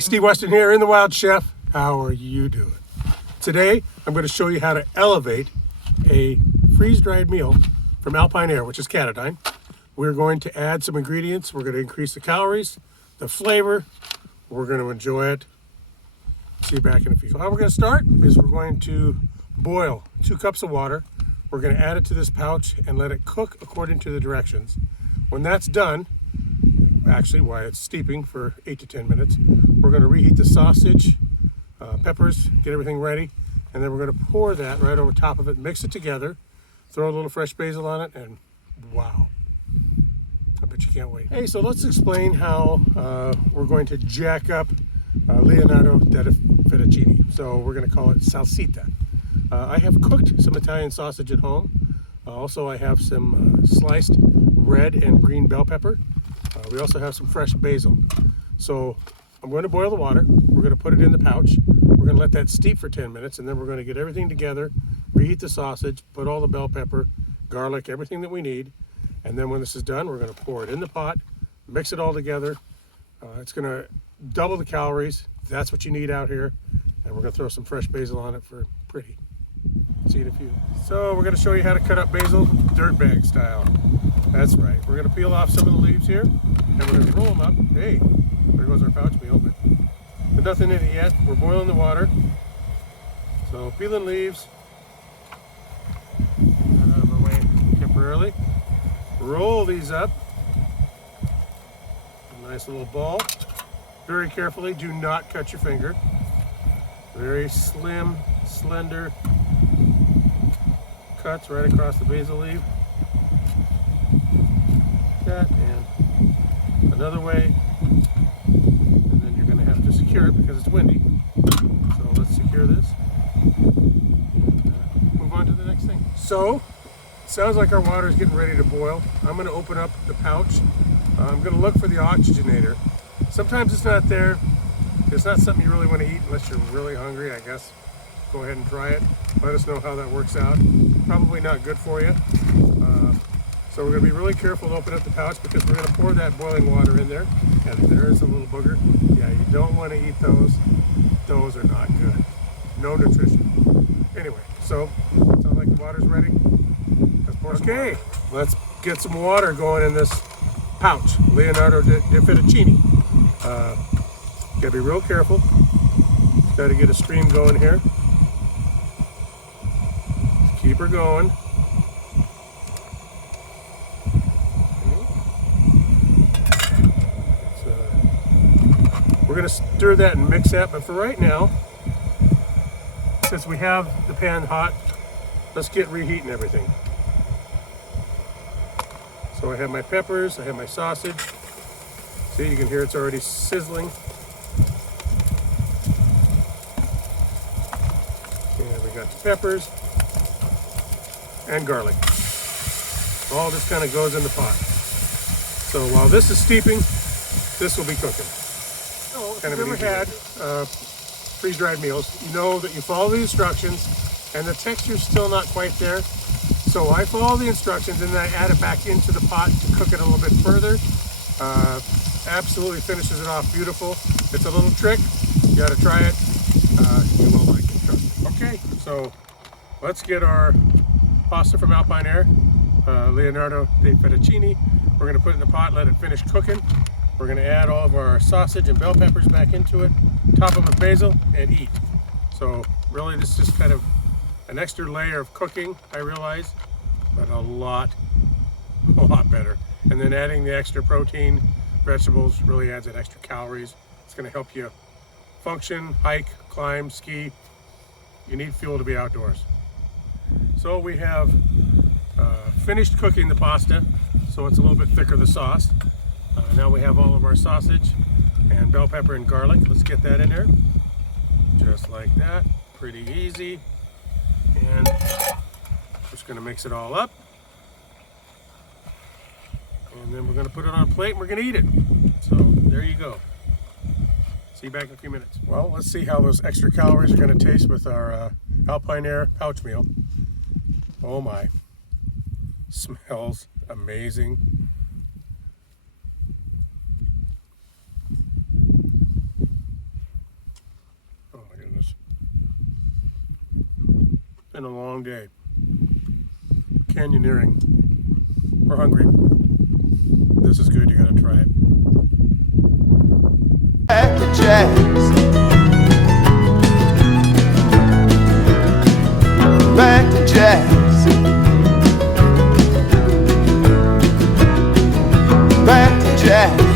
Hey, Steve Weston here in the Wild Chef. How are you doing? Today, I'm going to show you how to elevate a freeze-dried meal from Alpine Air, which is Catadine. We're going to add some ingredients. We're going to increase the calories, the flavor. We're going to enjoy it. See you back in a few. So how we're going to start is we're going to boil 2 cups of water. We're going to add it to this pouch and let it cook according to the directions. When that's done, actually while it's steeping for 8 to 10 minutes, we're going to reheat the sausage, peppers, get everything ready, and then we're going to pour that right over top of it, mix it together, throw a little fresh basil on it, and wow, I bet you can't wait. Hey, so let's explain how we're going to jack up Leonardo da fettuccine. So we're going to call it salsiccia. I have cooked some Italian sausage at home. Also, I have some sliced red and green bell pepper. We also have some fresh basil. So I'm going to boil the water. We're going to put it in the pouch. We're going to let that steep for 10 minutes, and then we're going to get everything together, reheat the sausage, put all the bell pepper, garlic, everything that we need. And then when this is done, we're going to pour it in the pot, mix it all together. It's going to double the calories. That's what you need out here. And we're going to throw some fresh basil on it for pretty. See you in a few. So we're going to show you how to cut up basil dirtbag style. That's right. We're going to peel off some of the leaves here, and we're going to roll them up. Hey, there goes our pouch meal, but there's nothing in it yet. We're boiling the water. So peeling leaves. Out of our way temporarily. Roll these up. A nice little ball. Very carefully. Do not cut your finger. Very slim, slender cuts right across the basil leaf. That and another way, and then you're going to have to secure it because it's windy. So let's secure this and move on to the next thing. So sounds like our water is getting ready to boil. I'm going to open up the pouch. I'm going to look for the oxygenator. Sometimes it's not there. It's not something you really want to eat unless you're really hungry, I guess. Go ahead and try it. Let us know how that works out. Probably not good for you. So we're going to be really careful to open up the pouch because we're going to pour that boiling water in there. And there is a little booger. Yeah, you don't want to eat those. Those are not good. No nutrition. Anyway, so sounds like the water's ready. Let's pour some water. Let's get some water going in this pouch. Leonardo da fettuccine. Gotta be real careful. Got to get a stream going here. Keep her going. We're going to stir that and mix that, but for right now, since we have the pan hot, let's get reheating everything. So I have my peppers, I have my sausage. See, you can hear it's already sizzling. And we got the peppers and garlic. All this kind of goes in the pot. So while this is steeping, this will be cooking. If you've ever had freeze-dried meals, you know that you follow the instructions and the texture's still not quite there. So I follow the instructions and then I add it back into the pot to cook it a little bit further. Absolutely finishes it off beautiful. It's a little trick. You got to try it. You will like it. Trust me. Okay, so let's get our pasta from Alpine Air, Leonardo da fettuccine. We're going to put it in the pot, let it finish cooking. We're going to add all of our sausage and bell peppers back into it, top them with basil, and eat. So really this is just kind of an extra layer of cooking, I realize, but a lot better. And then adding the extra protein, vegetables really adds an extra calories. It's going to help you function, hike, climb, ski. You need fuel to be outdoors. So we have finished cooking the pasta, so it's a little bit thicker, the sauce. Now we have all of our sausage and bell pepper and garlic. Let's get that in there. Just like that. Pretty easy. And just going to mix it all up. And then we're going to put it on a plate and we're going to eat it. So there you go. See you back in a few minutes. Well, let's see how those extra calories are going to taste with our Alpine Air pouch meal. Oh my. Smells amazing. been a long day. Canyoneering. We're hungry. This is good, you gotta try it. Back to jazz. Back to jazz. Back to jazz.